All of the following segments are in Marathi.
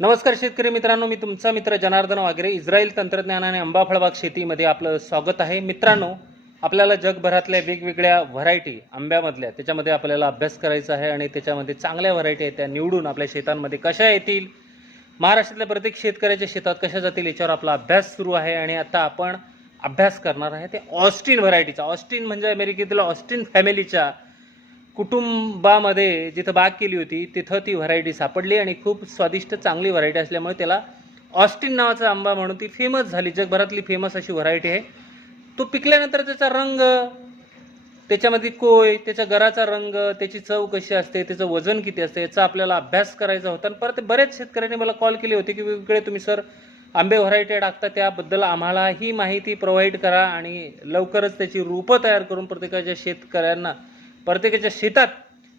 नमस्कार शेतकरी मित्रांनो मी तुमचा मित्र जनार्दन वागरे. इस्रायल तंत्रज्ञान आणि आंबा फळबाग शेतीमध्ये आपलं स्वागत आहे. मित्रांनो आपल्याला जगभरातल्या वेगवेगळ्या व्हरायटी आंब्यामधल्या त्याच्यामध्ये आपल्याला अभ्यास करायचा आहे आणि त्याच्यामध्ये चांगल्या व्हरायटी आहेत त्या निवडून आपल्या शेतांमध्ये कशा येतील? महाराष्ट्रातल्या प्रत्येक शेतकऱ्याच्या शेतात कशा जातील याच्यावर आपला अभ्यास सुरू आहे आणि आता आपण अभ्यास करणार आहे ते ऑस्टिन व्हरायटीचा. ऑस्टिन म्हणजे अमेरिकेतील ऑस्टिन फॅमिलीच्या कुटुंबामध्ये जिथं बाग केली होती तिथं ती व्हरायटी सापडली आणि खूप स्वादिष्ट चांगली व्हरायटी असल्यामुळे त्याला ऑस्टिन नावाचा आंबा म्हणून ती फेमस झाली. जगभरातली फेमस अशी व्हरायटी आहे. तो पिकल्यानंतर त्याचा रंग त्याच्यामध्ये कोय त्याच्या गराचा रंग त्याची चव कशी असते त्याचं वजन किती असते याचा आपल्याला अभ्यास करायचा होता. आणि परत बऱ्याच शेतकऱ्यांनी मला कॉल केले होते की वेगवेगळे तुम्ही सर आंबे व्हरायटी टाकता त्याबद्दल आम्हाला ही माहिती प्रोव्हाइड करा आणि लवकरच त्याची रूपं तयार करून प्रत्येकाच्या शेतकऱ्यांना प्रत्येकाच्या शेतात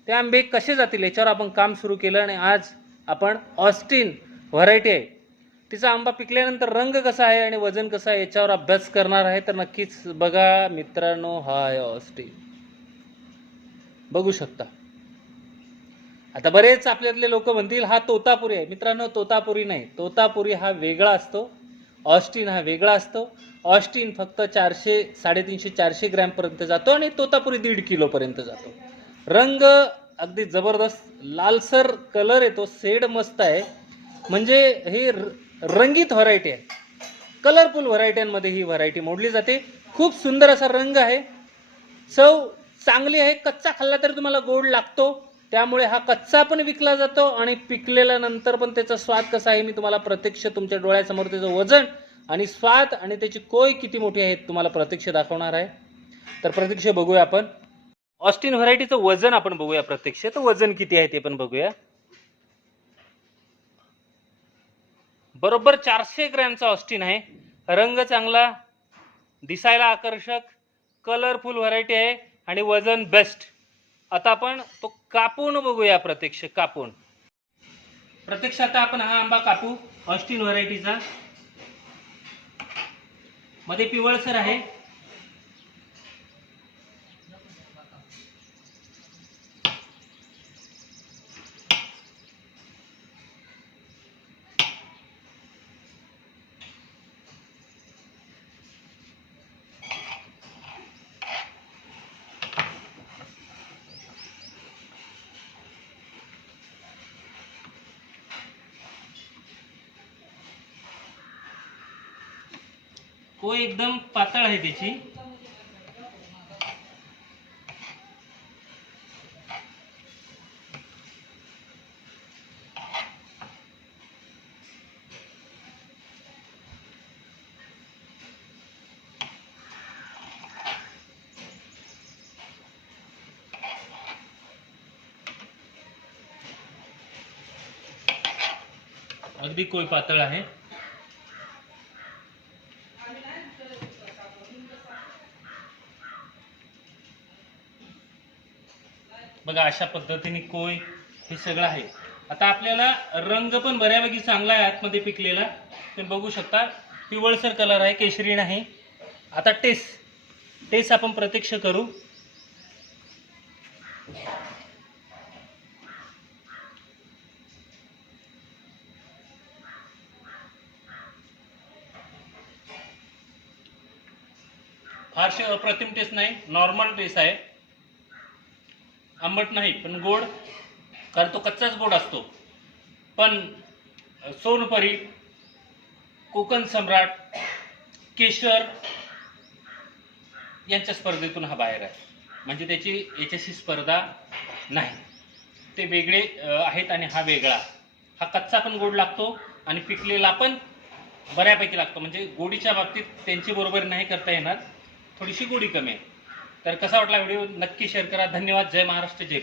ते आंबे कसे जातील याच्यावर आपण काम सुरू केलं आणि आज आपण ऑस्टिन व्हरायटी आहे. तिचा आंबा पिकल्यानंतर रंग कसा आहे आणि वजन कसं आहे याच्यावर अभ्यास करणार आहे. तर नक्कीच बघा मित्रांनो हा आहे ऑस्टिन. बघू शकता. आता बरेच आपल्यातले लोक म्हणतील हा तोतापुरी आहे. मित्रांनो तोतापुरी नाही. तोतापुरी हा वेगळा असतो. ऑस्टिन हा वेगळा असतो. ऑस्टिन फक्त चारशे साडेतीनशे चारशे ग्रॅमपर्यंत जातो आणि तोतापुरी दीड किलोपर्यंत जातो. रंग अगदी जबरदस्त लालसर कलर येतो सेड मस्त आहे. म्हणजे ही र- रंगीत व्हरायटी आहे. कलरफुल व्हरायट्यांमध्ये ही व्हरायटी मोडली जाते. खूप सुंदर असा रंग आहे. चव चांगली आहे. कच्चा खाल्ला तरी तुम्हाला गोड लागतो. त्यामुळे हा कच्चा पण विकला जातो आणि पिकलेल्या नंतर पण त्याचा स्वाद कसा आहे मी तुम्हाला प्रत्यक्ष तुमच्या डोळ्यासमोर त्याचं वजन आणि स्वाद आणि त्याची कोय किती मोठी आहे तुम्हाला प्रत्यक्ष दाखवणार आहे. तर प्रत्यक्ष बघूया आपण. ऑस्टिन व्हरायटीचं वजन आपण बघूया प्रत्यक्ष. तर वजन किती आहे ते पण बघूया. बरोबर चारशे ग्रॅमचा ऑस्टिन आहे. रंग चांगला दिसायला आकर्षक कलरफुल व्हरायटी आहे आणि वजन बेस्ट आता आपण तो कापून बघूया प्रत्यक्ष कापून. प्रत्यक्ष आता आपण हा आंबा कापू ऑस्टिन व्हरायटीचा मध्ये पिवळसर आहे. कोय एकदम पातळ आहे त्याची. अगदी कोय पातळ आहे. बघा अशा पद्धतीने कोय हे सगळं आहे. आता आपल्याला रंग पण बऱ्यापैकी चांगला आहे आतमध्ये पिकलेला. तुम्ही बघू शकता पिवळसर कलर आहे केशरी नाही. आता टेस टेस्ट आपण प्रत्यक्ष करू. फारशी अप्रतिम टेस्ट नाही नॉर्मल टेस्ट आहे. आंबट नाही पण गोड कारण तो कच्चाच गोड असतो. पण सोनपरी कोकण सम्राट केशर यांच्या स्पर्धेतून हा बाहेर आहे. म्हणजे त्याची याच्याशी स्पर्धा नाही. ते वेगळे आहेत आणि हा वेगळा. हा कच्चा पण गोड लागतो आणि पिकलेला पण बऱ्यापैकी लागतो. म्हणजे गोडीच्या बाबतीत त्यांची बरोबर नाही करता येणार. थोडीशी गोडी कमी आहे. तर कसा वाटला व्हिडिओ? नक्की शेअर करा. धन्यवाद. जय महाराष्ट्र जय